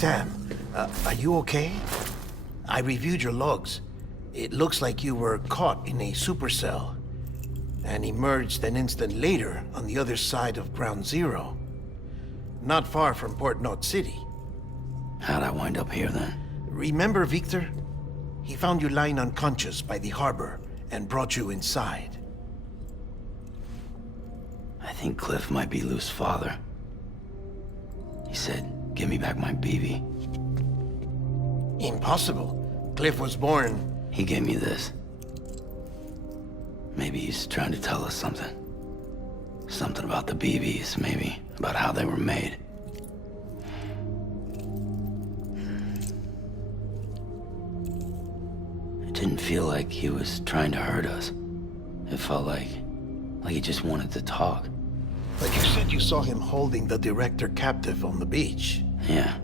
Sam, are you okay? I reviewed your logs. It looks like you were caught in a supercell and emerged an instant later on the other side of Ground Zero. Not far from Port Knot City. How'd I wind up here then? Remember Victor? He found you lying unconscious by the harbor and brought you inside. I think Cliff might be Lou's father. He said, give me back my BB. Impossible. Cliff was born... He gave me this. Maybe he's trying to tell us something. Something about the BBs, maybe. About how they were made. It didn't feel like he was trying to hurt us. It felt like he just wanted to talk. But you said you saw him holding the director captive on the beach. Yeah.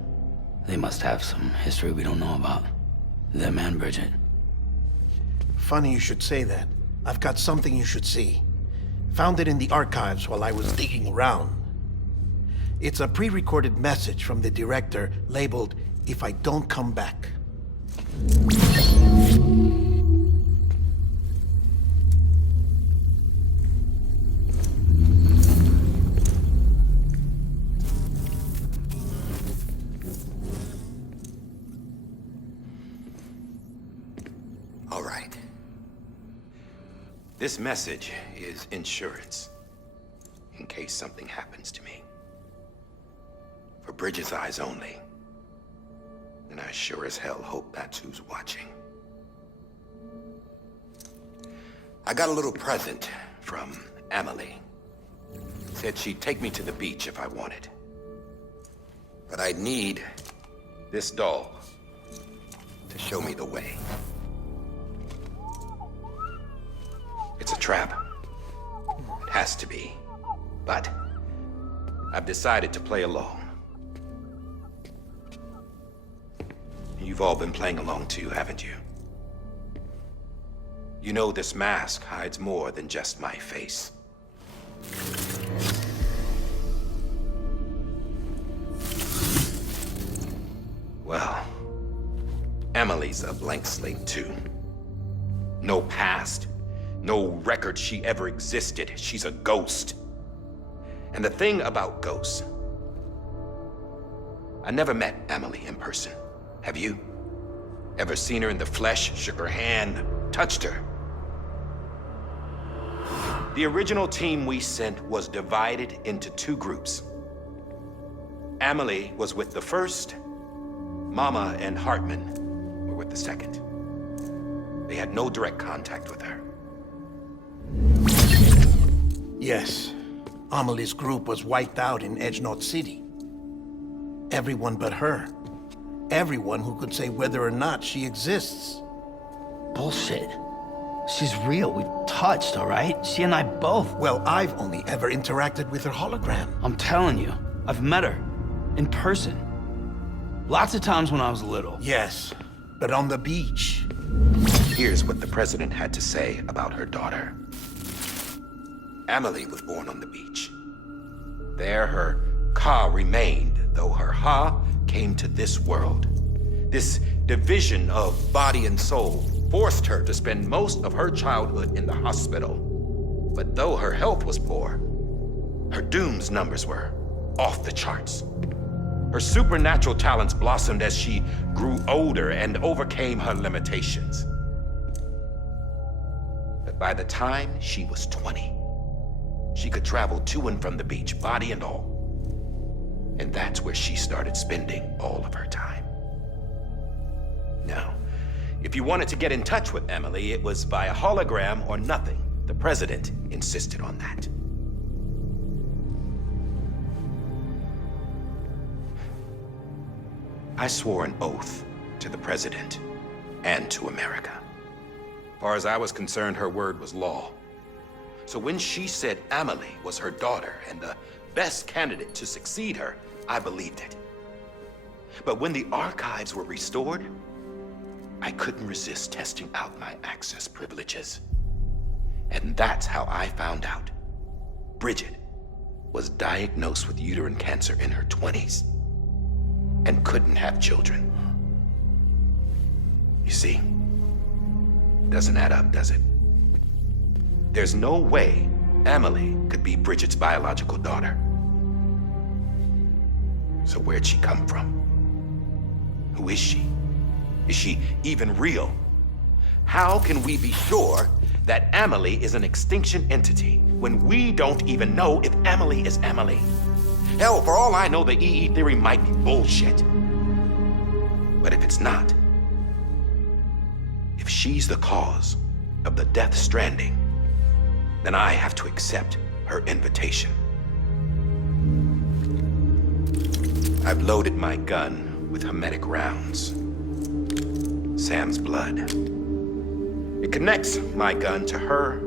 They must have some history we don't know about. Them and Bridget. Funny you should say that. I've got something you should see. Found it in the archives while I was digging around. It's a pre-recorded message from the director labeled, "If I don't come back." All right. This message is insurance, in case something happens to me. For Bridget's eyes only. And I sure as hell hope that's who's watching. I got a little present from Emily. Said she'd take me to the beach if I wanted. But I'd need this doll to show me the way. It's a trap. It has to be. But I've decided to play along. You've all been playing along too, haven't you? You know this mask hides more than just my face. Well, Emily's a blank slate too. No past. No record she ever existed. She's a ghost. And the thing about ghosts, I never met Emily in person. Have you? Ever seen her in the flesh, shook her hand, touched her? The original team we sent was divided into two groups. Emily was with the first. Mama and Hartman were with the second. They had no direct contact with her. Yes. Amelie's group was wiped out in Edge Knot City. Everyone but her. Everyone who could say whether or not she exists. Bullshit. She's real. We've touched, all right? She and I both. Well, I've only ever interacted with her hologram. I'm telling you, I've met her. In person. Lots of times when I was little. Yes, but on the beach. Here's what the president had to say about her daughter. Emily was born on the beach. There her Ka remained, though her Ha came to this world. This division of body and soul forced her to spend most of her childhood in the hospital. But though her health was poor, her Doom's numbers were off the charts. Her supernatural talents blossomed as she grew older and overcame her limitations. But by the time she was 20, she could travel to and from the beach, body and all. And that's where she started spending all of her time. Now, if you wanted to get in touch with Emily, it was via hologram or nothing. The president insisted on that. I swore an oath to the president and to America. As far as I was concerned, her word was law. So when she said Emily was her daughter and the best candidate to succeed her, I believed it. But when the archives were restored, I couldn't resist testing out my access privileges. And that's how I found out Bridget was diagnosed with uterine cancer in her 20s. and couldn't have children. You see, doesn't add up, does it? There's no way Emily could be Bridget's biological daughter. So where'd she come from? Who is she? Is she even real? How can we be sure that Emily is an extinction entity when we don't even know if Emily is Emily? Hell, for all I know, the EE theory might be bullshit. But if it's not, if she's the cause of the death stranding, then I have to accept her invitation. I've loaded my gun with hermetic rounds. Sam's blood. It connects my gun to her,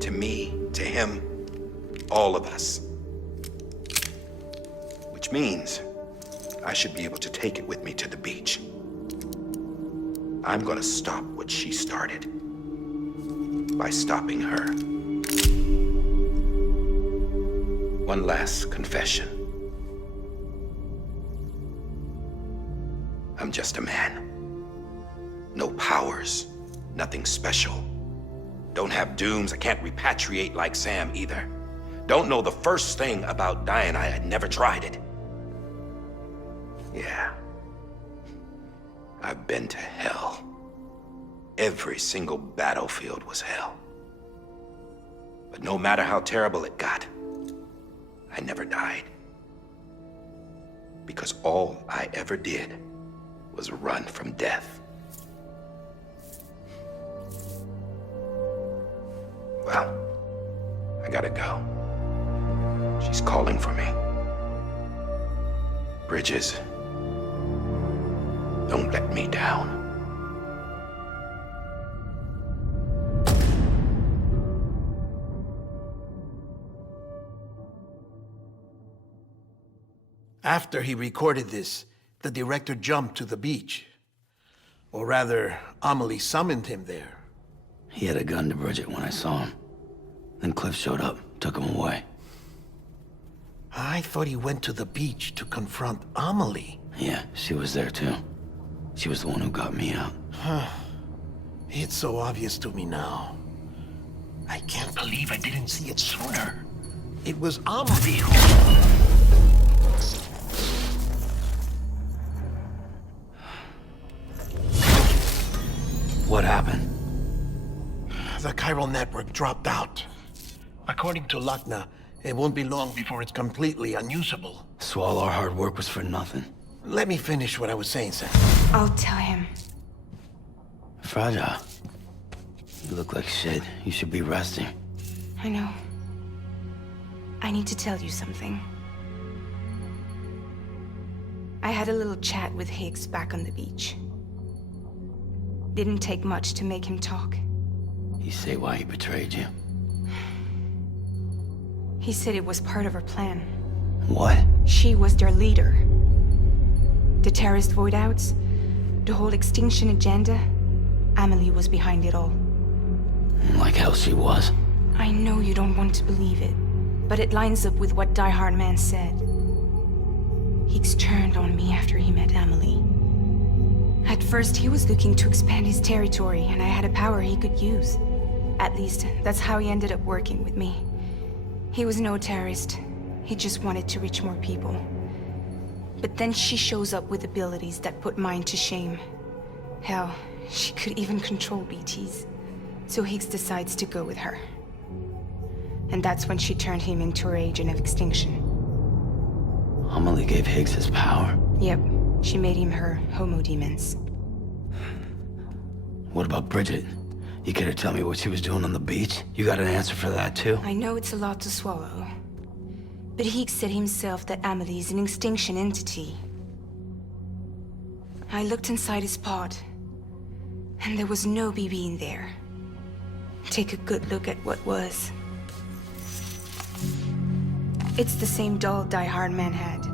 to me, to him, all of us. Which means I should be able to take it with me to the beach. I'm gonna stop what she started by stopping her. One last confession. I'm just a man. No powers, nothing special. Don't have dooms, I can't repatriate like Sam either. Don't know the first thing about dying, I had never tried it. Yeah. I've been to hell. Every single battlefield was hell. But no matter how terrible it got, I never died. Because all I ever did was run from death. Well, I gotta go. She's calling for me. Bridges, don't let me down. After he recorded this, the director jumped to the beach. Or rather, Amelie summoned him there. He had a gun to Bridget when I saw him. Then Cliff showed up, took him away. I thought he went to the beach to confront Amelie. Yeah, she was there too. She was the one who got me out. It's so obvious to me now. I can't believe I didn't see it sooner. It was Amelie who... What happened? The chiral network dropped out. According to Luckna, it won't be long before it's completely unusable. So all our hard work was for nothing. Let me finish what I was saying, Sam. I'll tell him. Fragile. You look like shit. You should be resting. I know. I need to tell you something. I had a little chat with Higgs back on the beach. Didn't take much to make him talk. You say why he betrayed you? He said it was part of her plan. What? She was their leader. The terrorist voidouts, the whole extinction agenda, Amelie was behind it all. Like hell she was. I know you don't want to believe it, but it lines up with what daihardman said. Higgs turned on me after he met Amelie. At first, he was looking to expand his territory, and I had a power he could use. At least, that's how he ended up working with me. He was no terrorist. He just wanted to reach more people. But then she shows up with abilities that put mine to shame. Hell, she could even control BTs. So Higgs decides to go with her. And that's when she turned him into her agent of extinction. Amelie gave Higgs his power. Yep, she made him her homo demons. What about Bridget? You care to tell me what she was doing on the beach? You got an answer for that too? I know it's a lot to swallow. But Higgs said himself that Amelie is an extinction entity. I looked inside his pod, and there was no BB in there. Take a good look at what was. It's the same doll daihardman had.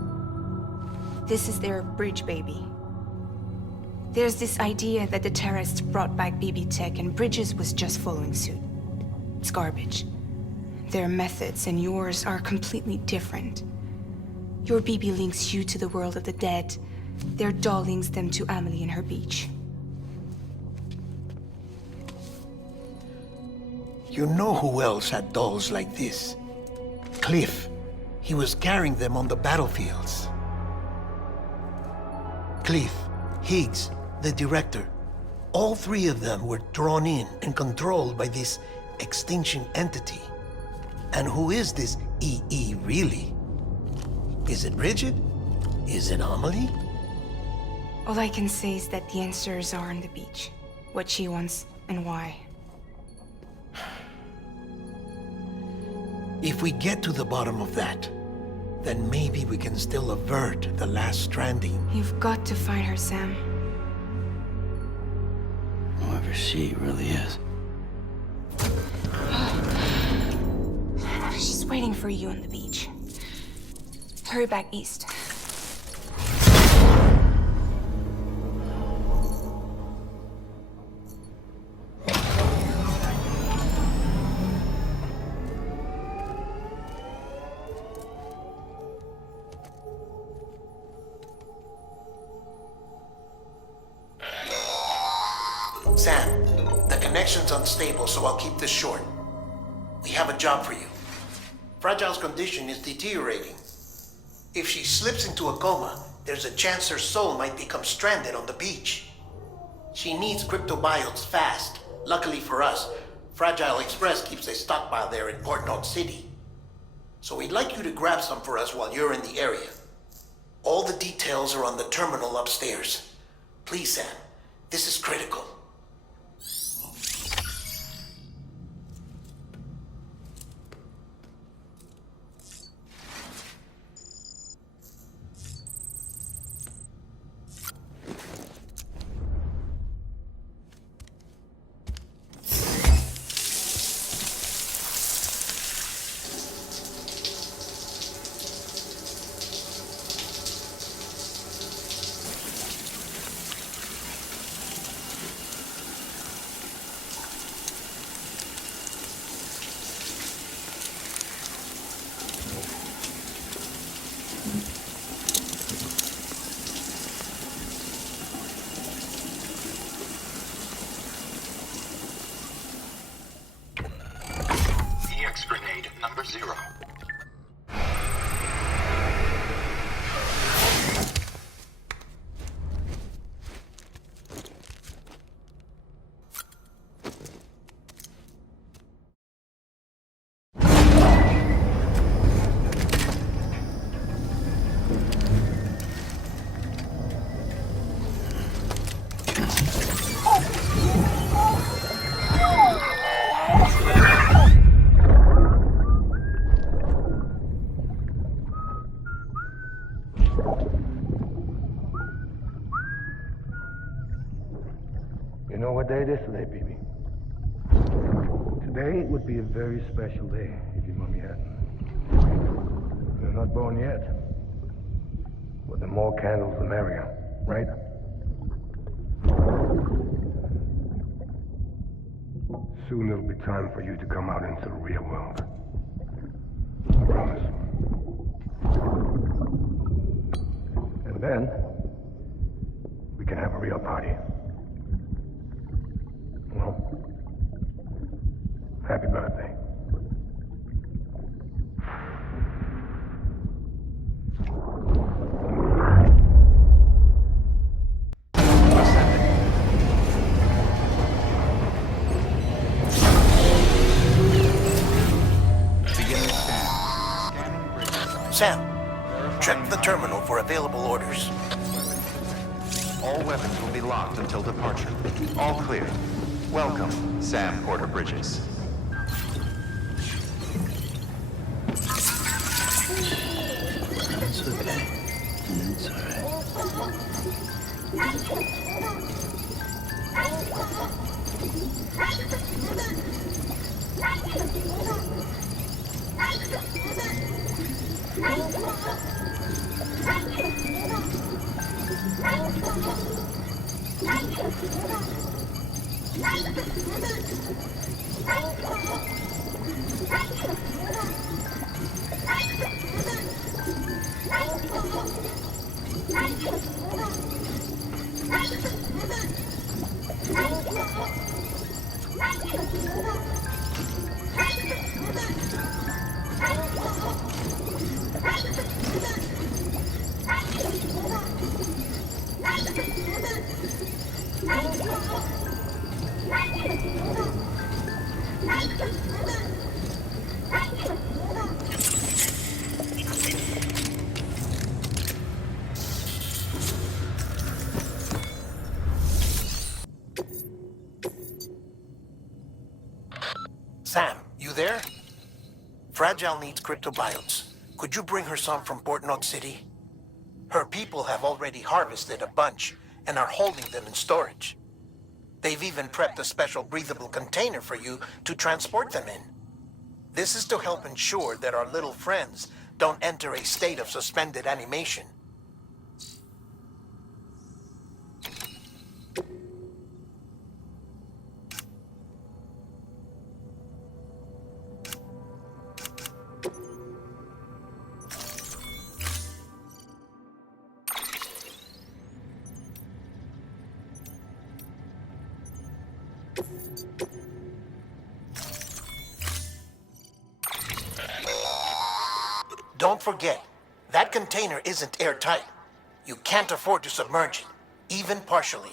This is their bridge baby. There's this idea that the terrorists brought back BB tech and Bridges was just following suit. It's garbage. Their methods and yours are completely different. Your BB links you to the world of the dead, their doll links them to Amelie and her beach. You know who else had dolls like this? Cliff. He was carrying them on the battlefields. Cliff, Higgs, the director. All three of them were drawn in and controlled by this extinction entity. And who is this EE really? Is it Bridget? Is it Amelie? All I can say is that the answers are on the beach. What she wants and why. If we get to the bottom of that, then maybe we can still avert the last stranding. You've got to find her, Sam. Whoever she really is. She's waiting for you on the beach. Hurry back east. Sam, the connection's unstable, so I'll keep this short. We have a job for you. Fragile's condition is deteriorating. If she slips into a coma, there's a chance her soul might become stranded on the beach. She needs cryptobiotes fast. Luckily for us, Fragile Express keeps a stockpile there in Port North City. So we'd like you to grab some for us while you're in the area. All the details are on the terminal upstairs. Please, Sam, this is critical. Grenade number 0. You know what day it is today, baby? Today would be a very special day if your mommy hadn't. You're not born yet. But the more candles, the merrier, right? Soon it'll be time for you to come out into the real world. I promise. And then, we can have a real party. Well, happy birthday. Sam, check the terminal for available orders. All weapons will be locked until departure. All clear. Welcome, Sam Porter Bridges. It's okay. It's alright. Sam, you there? Fragile needs cryptobiotes. Could you bring her some from Port Knot City? Her people have already harvested a bunch and are holding them in storage. They've even prepped a special breathable container for you to transport them in. This is to help ensure that our little friends don't enter a state of suspended animation. Don't forget, that container isn't airtight. You can't afford to submerge it, even partially.